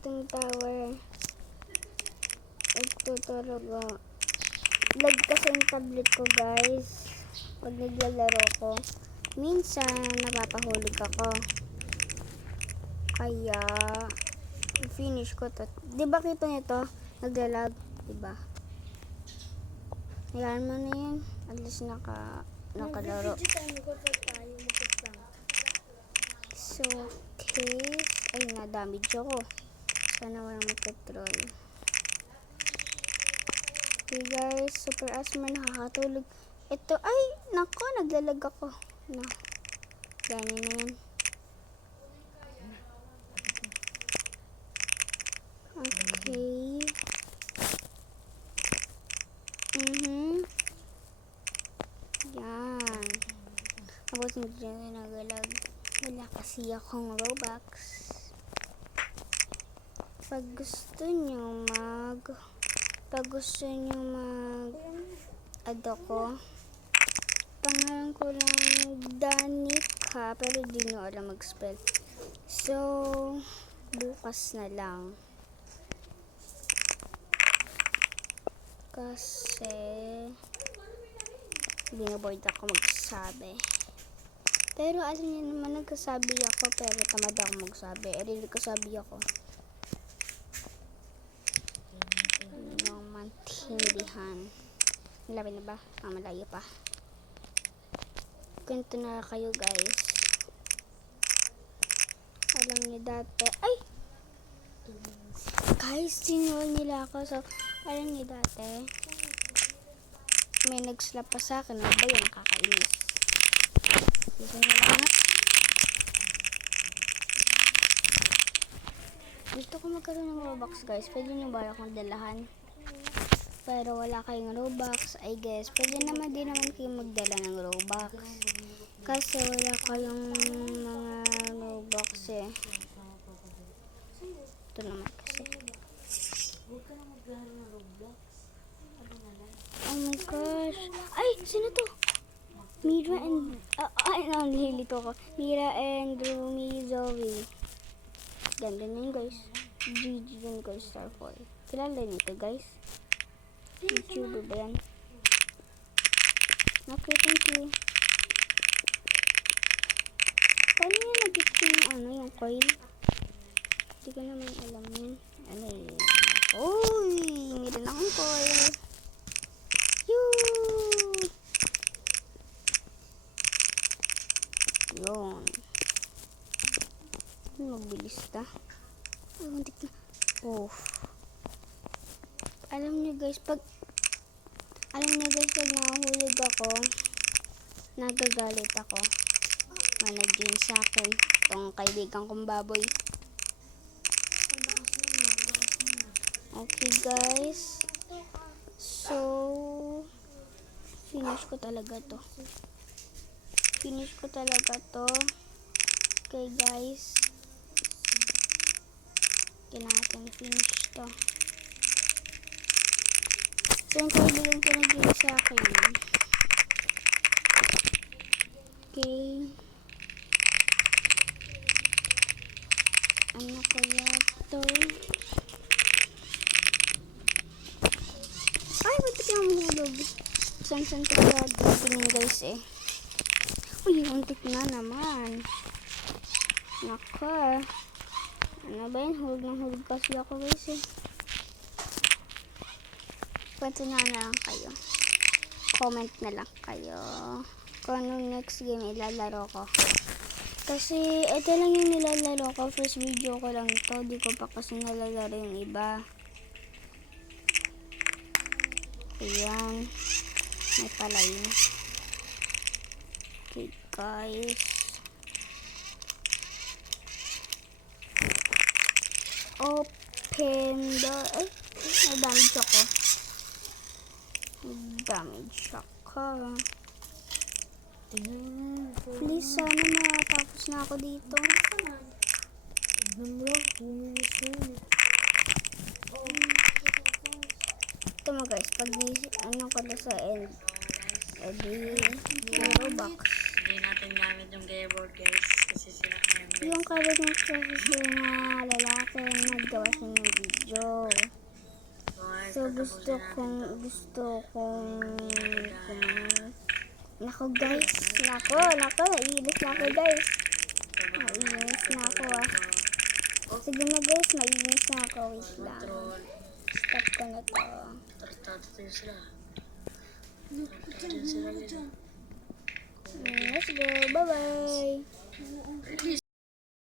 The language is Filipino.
itong tower. Nagtuturo ko. Lag kasi yung tablet ko, guys. Pag naglalaro ko, minsan napapahulog ako. Kaya, finish ko to. Diba kita nyo to? Naglalag. Diba? Hayaan mo na yan. At least nakalaro. So, case. Ay, na-damage ako. Sana walang mag-control. Okay guys, super asthma, nakakatulog. Ito, ay, nako, naglalag ako. Na, ganyan na yan. Okay. Yan. Tapos mo dyan nagalag. Wala kasi akong Robux. Pag gusto nyo add ako, pangalan ko lang Danica, pero di nyo alam mag-spell. So, bukas na lang. Kasi, binaboard ako magsabi. Pero alam niyo naman, nagkasabi ako, pero tamad ako magsabi. Hindi nagkasabi ako. Hindi naman tindihan. Malapit na ba? Malayo pa. Ganito na kayo, guys. Alam niyo dati, ay! Guys, sinul nila ako. So, alam niyo dati, may nag-slap pa sa akin. Ano ba yun? Nakakainis. Gusto nyo lang. Gusto ko magkaroon ng Robux, guys. Pwede nyo ba akong dalahan? Pero wala kayong Robux, I guess. Pwede naman din naman kayo magdala ng Robux. Kasi wala kayong mga Robux eh. Ito naman kasi. Oh my gosh. Ay, sino to? Mira and nililito ko. Mira and Rumi Zoe. Ganda na yun, guys. GG yun, guys. Star 4. Kilala nito, guys. YouTuber ba yan? Okay, thank you. Paano yan nag-get yung coil? Hindi ko naman alam yan. Ano yun? Uy! Meron akong coil. Yun. Magbilis ta. Ay, muntik na. Alam nyo guys, pag nahulog ako, nagagalit ako. Managin sa akin. Itong kaibigan kong baboy. Okay guys. So, finish ko talaga to. Okay guys. Kailangan finish to. So, yung kaibigan ko nag-give sa akin. Okay. Ano kaya to? Ay, ba't yung mahulog? San-san ko kaya tingin guys eh. Uy, untik na naman. Naka. Ano ba yun? Hulog kasi ako guys eh. Kwento na lang kayo. Comment na lang kayo kung anong next game ilalaro ko. Kasi ito lang yung nilalaro ko. First video ko lang ito. Di ko pa kasi nalalaro yung iba. Ayan. May pala yun. Okay guys. Open the... Ay, nadamage ako. Please, sana matapos na ako dito. Ito mo guys, pag ano ko na sa end, Robux. Hindi natin gamit yung keyboard guys, kasi sira na yung Yung kabit ng kasi na lalaki naggawa So gusto kong nako guys, nako, naiinis na ako guys. Maiinis na ako ah. Sige na guys, maiinis na ako. Wait lang. Troll. Stop ko na to. Tartado sila. Tartado sila. Let's go. Bye-bye. Release.